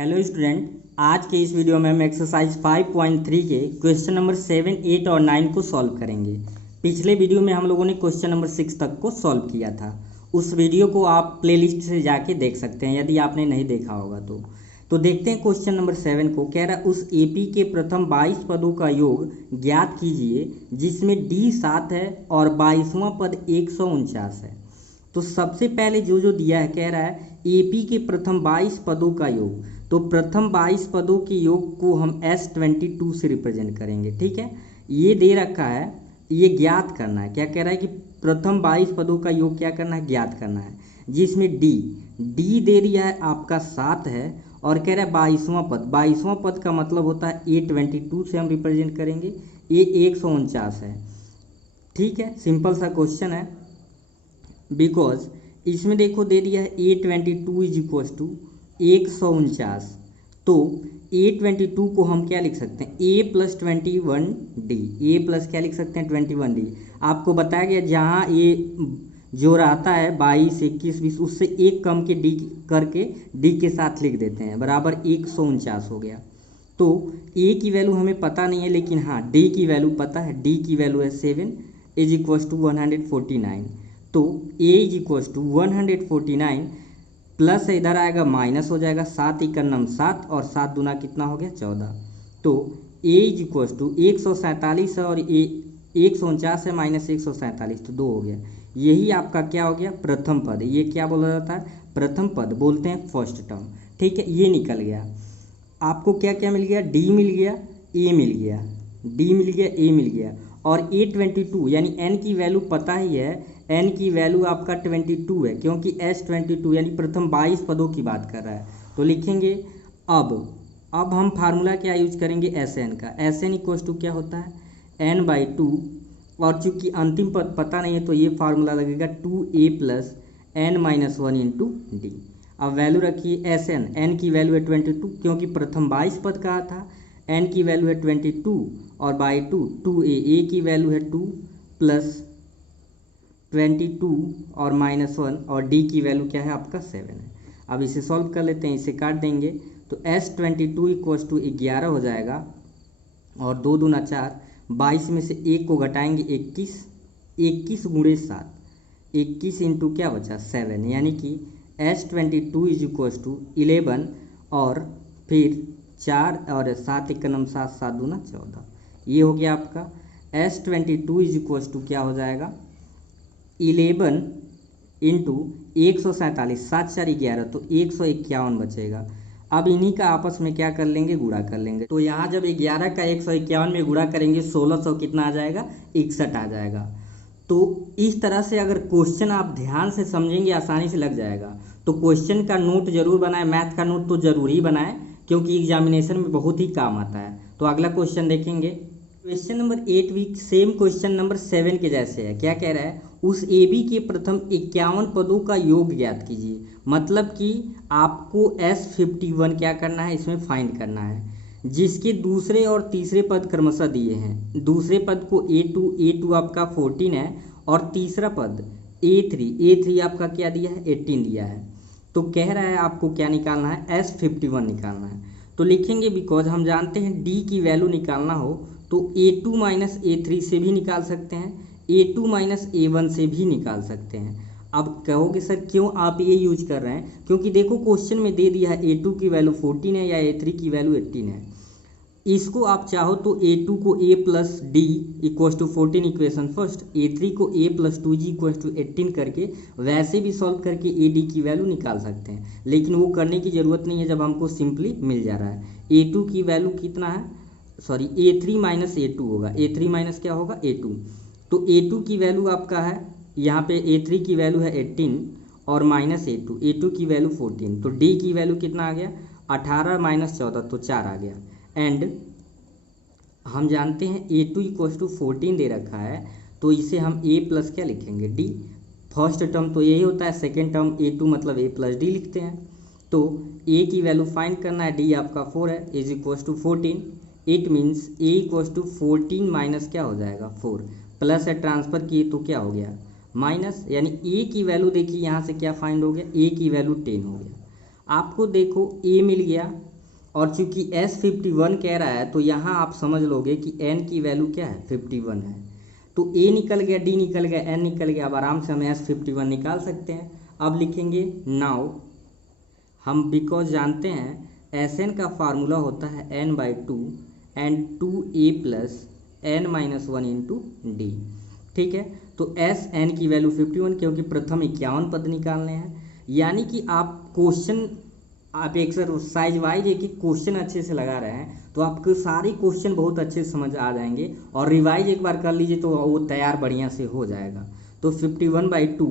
Hello student, आज के इस वीडियो में हम एक्सरसाइज 5.3 के क्वेश्चन नंबर 7, 8 और 9 को सॉल्व करेंगे। पिछले वीडियो में हम लोगों ने क्वेश्चन नंबर 6 तक को सॉल्व किया था। उस वीडियो को आप प्लेलिस्ट से जाके देख सकते हैं यदि आपने नहीं देखा होगा तो देखते हैं क्वेश्चन नंबर 7 को। कह रहा है उस एपी के प्रथम 22 पदों का योग ज्ञात कीजिए जिसमें डी 7 है और 22वां पद 149 है। तो सबसे पहले जो दिया है, कह रहा है एपी के प्रथम 22 पदों का योग। तो प्रथम 22 पदों के योग को हम S22 से रिप्रेजेंट करेंगे। ठीक है, ये दे रखा है, ये ज्ञात करना है। क्या कह रहा है कि प्रथम 22 पदों का योग क्या करना है, ज्ञात करना है, जिसमें डी दे दिया है आपका 7 है और कह रहा है 22वां पद का मतलब होता है A22 से हम रिप्रेजेंट करेंगे, ये 149 है। ठीक है, सिंपल सा क्वेश्चन है। बिकॉज इसमें देखो दे दिया है A22 इज इक्वल टू 149। तो A22 को हम क्या लिख सकते हैं, A plus 21D, A plus क्या लिख सकते हैं 21D। आपको बताया गया जहाँ A जो रहता है 22, 21, 20 उससे एक कम के D करके D के साथ लिख देते हैं, बराबर 149 हो गया। तो A की वैल्यू हमें पता नहीं है, लेकिन हाँ D की वैल्यू पता है। D की वैल्यू है 7 इज इक्वल टू 149। तो A is equal to 149 plus इधर आएगा माइनस हो जाएगा, 7 इक्का 7 और 7 दूना कितना हो गया 14। तो A इज इक्वल टू 147 है और A 149 है माइनस 147 तो 2 हो गया। यही आपका क्या हो गया, प्रथम पद। ये क्या बोला जाता है, प्रथम पद बोलते हैं फर्स्ट टर्म। ठीक है, ये निकल गया। आपको क्या क्या मिल गया, D मिल गया, A मिल गया, D मिल गया, A मिल गया। और A22 यानी n की वैल्यू पता ही है, n की वैल्यू आपका 22 है, क्योंकि S22 यानी प्रथम 22 पदों की बात कर रहा है। तो लिखेंगे अब हम फार्मूला क्या यूज करेंगे, Sn का। Sn इक्वल्स टू क्या होता है n/2, और चूंकि अंतिम पद पता नहीं है तो ये फार्मूला लगेगा 2a plus n-1 into D. अब वैल्यू रखिए Sn, n की वैल्यू है 22 क्योंकि प्रथम 22 पद कहा था, n की वैल्यू है 22 और बाई 2a की वैल्यू है 2 प्लस 22 और -1 और d की वैल्यू क्या है आपका 7 है। अब इसे सॉल्व कर लेते हैं, इसे काट देंगे तो S22 इक्वल्स टू 11 हो जाएगा और 2 दूना 4, 22 में से 1 को घटाएंगे 21, 21 गुणे 7, 21 इंटू क्या बचा 7, यानी कि S22 इज इक्वल्स टू 11 और फिर 4 और 7 इक्का 7, 7 दूना 14। ये हो गया आपका S22 इज इक्वल्स टू क्या हो जाएगा 11 इंटू 147, 7 4 11 तो 151 बचेगा। अब इन्हीं का आपस में क्या कर लेंगे, गुणा कर लेंगे। तो यहाँ जब 11 का 151 में गुणा करेंगे 1600 कितना आ जाएगा, 61 आ जाएगा। तो इस तरह से अगर क्वेश्चन आप ध्यान से समझेंगे आसानी से लग जाएगा। तो क्वेश्चन का नोट जरूर बनाए, मैथ का नोट तो जरूर ही बनाए क्योंकि एग्जामिनेशन में बहुत ही काम आता है। तो अगला क्वेश्चन देखेंगे, क्वेश्चन नंबर 8 भी सेम क्वेश्चन नंबर 7 के जैसे है। क्या कह रहा है, उस ए बी के प्रथम 51 पदों का योग ज्ञात कीजिए। मतलब कि आपको S51 क्या करना है, इसमें फाइंड करना है, जिसके दूसरे और तीसरे पद क्रमशः दिए हैं। दूसरे पद को A2 आपका 14 है और तीसरा पद A3 आपका क्या दिया है 18 दिया है। तो कह रहा है आपको क्या निकालना है, S51 निकालना है। तो लिखेंगे बिकॉज हम जानते हैं D की वैल्यू निकालना हो तो A2 माइनस A3 से भी निकाल सकते हैं, A2 माइनस A1 से भी निकाल सकते हैं। अब कहोगे सर क्यों आप ये यूज कर रहे हैं, क्योंकि देखो क्वेश्चन में दे दिया है A2 की वैल्यू 14 है या A3 की वैल्यू 18 है। इसको आप चाहो तो A2 को A plus D equals to 14 equation first, A3 को A plus 2G equals to 18 करके वैसे भी सॉल्व करके AD की वैल्यू निकाल सकते हैं, लेकिन वो करने की ज़रूरत नहीं है जब हमको सिंपली मिल जा रहा है। A2 की वैल्यू कितना है, सॉरी A3 माइनस A2 होगा, A3 माइनस क्या होगा A2। तो A2 की वैल्यू आपका है यहाँ पे A3 की वैल्यू है 18 और माइनस A2 की वैल्यू 14। तो D की वैल्यू कितना आ गया 18 माइनस 14 तो 4 आ गया। एंड हम जानते हैं A2 इक्वल्स टू 14 दे रखा है, तो इसे हम A प्लस क्या लिखेंगे D। फर्स्ट टर्म तो यही होता है, सेकेंड टर्म A2 मतलब A प्लस D लिखते हैं। तो A की वैल्यू फाइंड करना है, D आपका 4 है is equals to 14। It means A equals to 14 minus क्या हो जाएगा 4, प्लस है ट्रांसफर किए तो क्या हो गया माइनस, यानी A की वैल्यू देखिए यहाँ से क्या फाइंड हो गया, A की वैल्यू 10 हो गया। आपको देखो ए मिल गया, और चूंकि S51 कह रहा है तो यहाँ आप समझ लोगे कि n की वैल्यू क्या है 51 है। तो a निकल गया, d निकल गया, n निकल गया। अब आराम से हम S51 निकाल सकते हैं। अब लिखेंगे नाउ, हम बिकॉज जानते हैं Sn का फार्मूला होता है n/2 and 2a plus n-1 into D. ठीक है, तो Sn की वैल्यू 51, क्योंकि प्रथम 51 पद निकालने हैं। यानी कि आप क्वेश्चन, आप एक्सरसाइज वाइज एक एक क्वेश्चन अच्छे से लगा रहे हैं तो आपको सारे क्वेश्चन बहुत अच्छे से समझ आ जाएंगे, और रिवाइज एक बार कर लीजिए तो वो तैयार बढ़िया से हो जाएगा। तो 51/2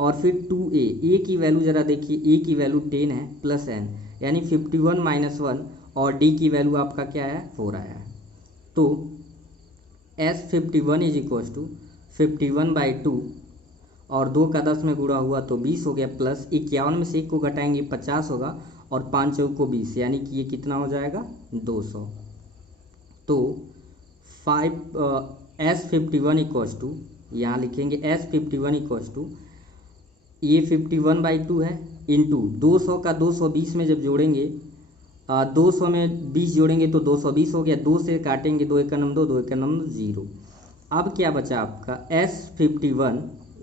और फिर 2a, a की वैल्यू ज़रा देखिए, a की वैल्यू 10 है प्लस n, यानी 51 - 1, और d की वैल्यू आपका क्या है 4 आया है। तो S51 = 51/2 और 2 का 10 में गुणा हुआ तो 20 हो गया, प्लस 51 में से 1 को घटाएंगे 50 होगा, और 5 चौक को 20, यानी कि ये कितना हो जाएगा 200। तो S51 यहाँ लिखेंगे S51 ये 51/2 है इंटू 200 का 220 में जब जोड़ेंगे 200 में 20 जोड़ेंगे तो 220 हो गया, 2 से काटेंगे 2 × 2, 2 × 0। अब क्या बचा आपका S51,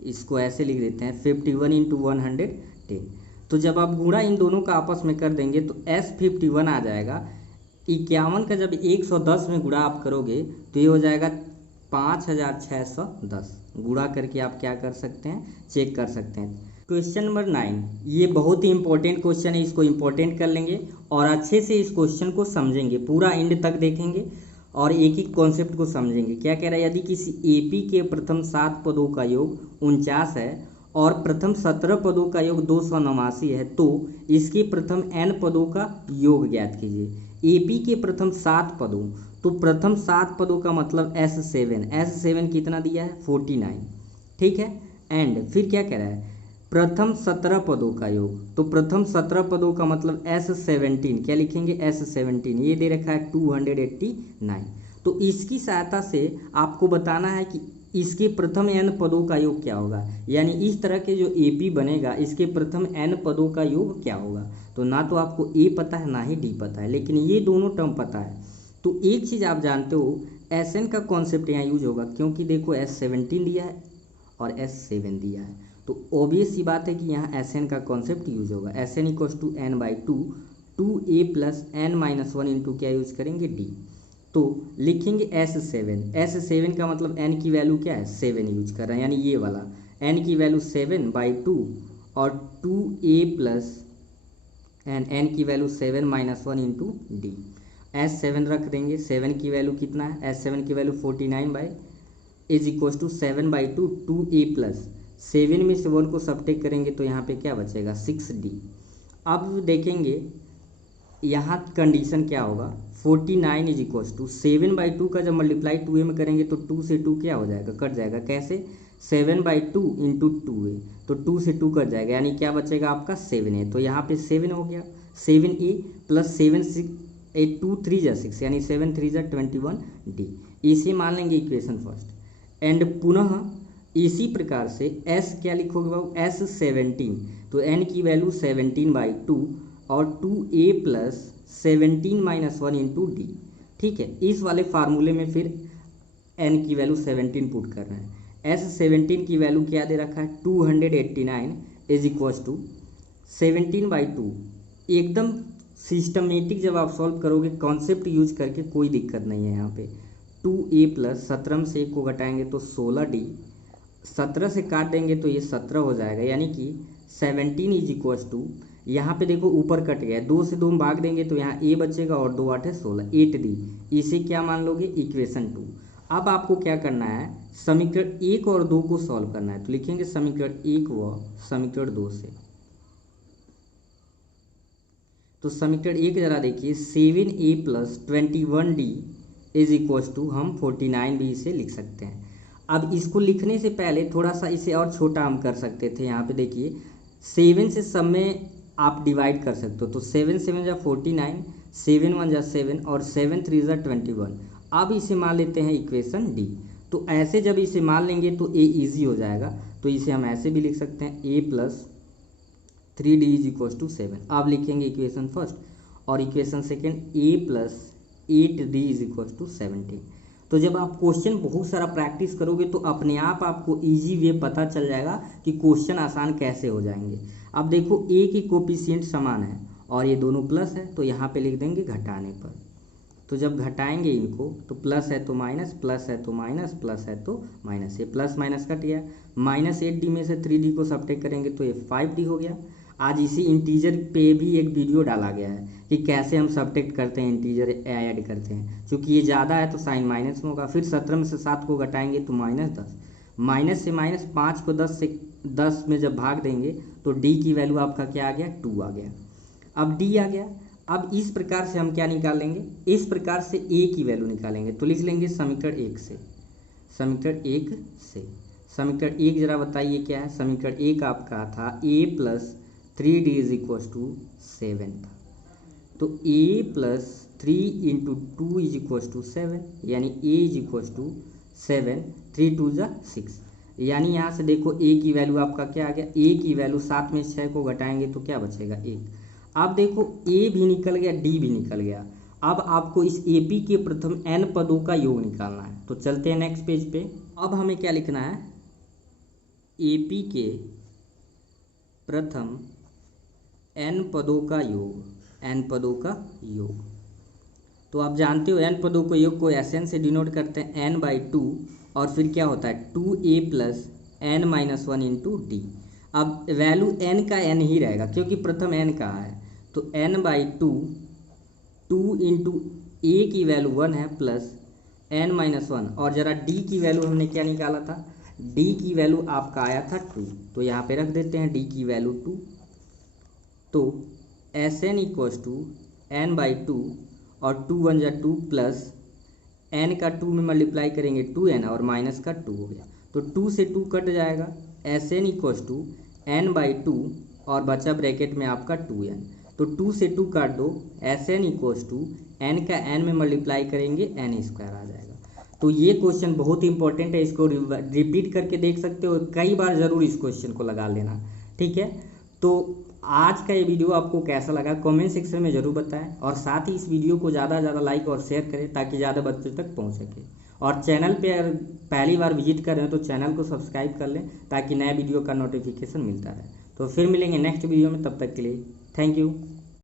इसको ऐसे लिख देते हैं 51 × 110। तो जब आप गुणा इन दोनों का आपस में कर देंगे तो S51 आ जाएगा। 51 का जब 110 में गुणा आप करोगे तो ये हो जाएगा 5610। गुणा करके आप क्या कर सकते हैं, चेक कर सकते हैं। क्वेश्चन नंबर 9, ये बहुत ही इंपॉर्टेंट क्वेश्चन है, इसको इंपॉर्टेंट कर लेंगे और अच्छे से इस क्वेश्चन को समझेंगे, पूरा एंड तक देखेंगे और एक एक कॉन्सेप्ट को समझेंगे। क्या कह रहा है, यदि किसी एपी के प्रथम 7 पदों का योग 49 है और प्रथम 17 पदों का योग 289 है, तो इसके प्रथम n पदों का योग ज्ञात कीजिए। एपी के प्रथम 7 पदों, तो प्रथम 7 पदों का मतलब S7 कितना दिया है 49। ठीक है, एंड फिर क्या कह रहा है, प्रथम 17 पदों का योग, तो प्रथम 17 पदों का मतलब S17, क्या लिखेंगे S17, ये दे रखा है 289। तो इसकी सहायता से आपको बताना है कि इसके प्रथम n पदों का योग क्या होगा, यानी इस तरह के जो एपी बनेगा इसके प्रथम n पदों का योग क्या होगा। तो ना तो आपको ए पता है ना ही डी पता है, लेकिन ये दोनों टर्म पता है। तो एक चीज़ आप जानते हो, Sn का कॉन्सेप्ट यहाँ यूज होगा, क्योंकि देखो S17 दिया है और S7 दिया है, तो ऑब्वियस सी बात है कि यहाँ Sn का कॉन्सेप्ट यूज होगा। Sn = n/2, 2a plus n-1 into क्या यूज करेंगे d। तो लिखेंगे S7 का मतलब n की वैल्यू क्या है 7 यूज कर रहे हैं, यानी ये वाला n की वैल्यू 7/2 और 2a प्लस n की वैल्यू 7-1 इंटू d। S7 रख देंगे, 7 की वैल्यू कितना है, S7 की वैल्यू 49 = 7/2 2a प्लस 7 में से 1 को सबट्रैक्ट करेंगे तो यहाँ पे क्या बचेगा 6d। अब देखेंगे यहाँ कंडीशन क्या होगा, 49 = 7/2 का जब मल्टीप्लाई 2a में करेंगे तो 2 से 2 क्या हो जाएगा, कट जाएगा। कैसे, 7/2 इंटू 2a, तो 2 से 2 कट जाएगा, यानी क्या बचेगा आपका 7a। तो यहाँ पे 7 हो गया, 7a प्लस 2 3 × 6, यानी 7 3 × 21d। इसे मान लेंगे इक्वेशन फर्स्ट। एंड पुनः इसी प्रकार से S क्या लिखोगे बाबू, S17, तो n की वैल्यू 17/2 और 2a प्लस 17-1 इंटू d। ठीक है, इस वाले फार्मूले में फिर n की वैल्यू 17 पुट कर रहे हैं। S17 की वैल्यू क्या दे रखा है 289 = 17/2। एकदम सिस्टमेटिक जब आप सॉल्व करोगे कॉन्सेप्ट यूज करके, कोई दिक्कत नहीं है। यहाँ पे 2a प्लस 17 में से 1 को घटाएंगे तो 16d, 17 से काट देंगे तो ये 17 हो जाएगा, यानी कि 17 = यहाँ पे देखो ऊपर कट गया, 2 से 2 भाग देंगे तो यहाँ a बचेगा और 2 8 16, 8d। इसे क्या मान लोगे, इक्वेशन 2। अब आपको क्या करना है, समीकरण 1 और 2 को सॉल्व करना है। तो लिखेंगे समीकरण 1 व समीकरण 2 से। तो समीकरण 1 जरा देखिए, 7a प्लस 21d = हम 49 भी इसे लिख सकते हैं। अब इसको लिखने से पहले थोड़ा सा इसे और छोटा हम कर सकते थे। यहाँ पे देखिए 7 से सब में आप डिवाइड कर सकते हो, तो 7 7 = 49, 7 1 = 7 और 7 3 = 21। अब इसे मान लेते हैं इक्वेशन डी। तो ऐसे जब इसे मान लेंगे तो ए इजी हो जाएगा, तो इसे हम ऐसे भी लिख सकते हैं a plus 3d is equal to 7। अब लिखेंगे इक्वेशन फर्स्ट और equation second a plus 8d is equal to 17। तो जब आप क्वेश्चन बहुत सारा प्रैक्टिस करोगे तो अपने आप आपको इजी वे पता चल जाएगा कि क्वेश्चन आसान कैसे हो जाएंगे। अब देखो a की कोफिशिएंट समान है और ये दोनों प्लस है, तो यहाँ पे लिख देंगे घटाने पर। तो जब घटाएंगे इनको तो प्लस है तो माइनस, प्लस है तो माइनस, प्लस है तो माइनस, ये प्लस माइनस कट गया। माइनस 8d में से 3d को सब्ट्रैक्ट करेंगे तो ये 5d हो गया। आज इसी इंटीजर पे भी एक वीडियो डाला गया है कि कैसे हम सब्ट्रैक्ट करते हैं, इंटीजर ऐड करते हैं। चूँकि ये ज़्यादा है तो साइन माइनस में होगा। फिर 17 में से 7 को घटाएंगे तो -10, माइनस से माइनस 5 को 10 में जब भाग देंगे तो d की वैल्यू आपका क्या आ गया, 2 आ गया। अब d आ गया। अब इस प्रकार से हम क्या निकालेंगे, इस प्रकार से a की वैल्यू निकालेंगे। तो लिख लेंगे समीकरण 1 से, समीकरण 1 से। समीकरण 1 जरा बताइए क्या है। समीकरण 1 आपका था a plus 3d is equal to 7 था। तो a plus 3 into 2 is equal to 7, यानी a इज इक्वल टू 7, 3 2 जा 6। यानी यहाँ से देखो a की वैल्यू आपका क्या आ गया, a की वैल्यू 7 में 6 को घटाएंगे तो क्या बचेगा, 1। अब देखो a भी निकल गया, d भी निकल गया। अब आपको इस AP के प्रथम n पदों का योग निकालना है। तो चलते हैं नेक्स्ट पेज पे। अब हमें क्या लिखना है, AP के प्रथम n पदों का योग, n पदों का योग। तो आप जानते हो n पदों के योग को Sn से डिनोट करते हैं n/2 और फिर क्या होता है 2a plus n minus 1 into D. अब वैल्यू n का n ही रहेगा क्योंकि प्रथम n कहाँ है, तो n/2, 2 इंटू a की वैल्यू 1 है प्लस n माइनस 1। और ज़रा d की वैल्यू हमने क्या निकाला था, d की वैल्यू आपका आया था 2, तो यहाँ पे रख देते हैं d की वैल्यू 2। तो Sn इक्वल्स टू n/2 और 2 1 जा 2 प्लस n का 2 में मल्टीप्लाई करेंगे 2n और माइनस का 2 हो गया। तो 2 से 2 कट जाएगा। Sn इक्वल्स टू n/2 और बचा ब्रैकेट में आपका 2n। तो 2 से 2 काट दो, Sn इक्वल्स टू n का n में मल्टीप्लाई करेंगे n स्क्वायर आ जाएगा। तो ये क्वेश्चन बहुत इंपॉर्टेंट है, इसको रिपीट करके देख सकते हो, कई बार ज़रूर इस क्वेश्चन को लगा लेना, ठीक है। तो आज का ये वीडियो आपको कैसा लगा कमेंट सेक्शन में ज़रूर बताएं और साथ ही इस वीडियो को ज़्यादा से ज़्यादा लाइक और शेयर करें ताकि ज़्यादा बच्चों तक पहुंच सके। और चैनल पे अगर पहली बार विजिट कर रहे हैं तो चैनल को सब्सक्राइब कर लें ताकि नए वीडियो का नोटिफिकेशन मिलता रहे। तो फिर मिलेंगे नेक्स्ट वीडियो में, तब तक के लिए थैंक यू।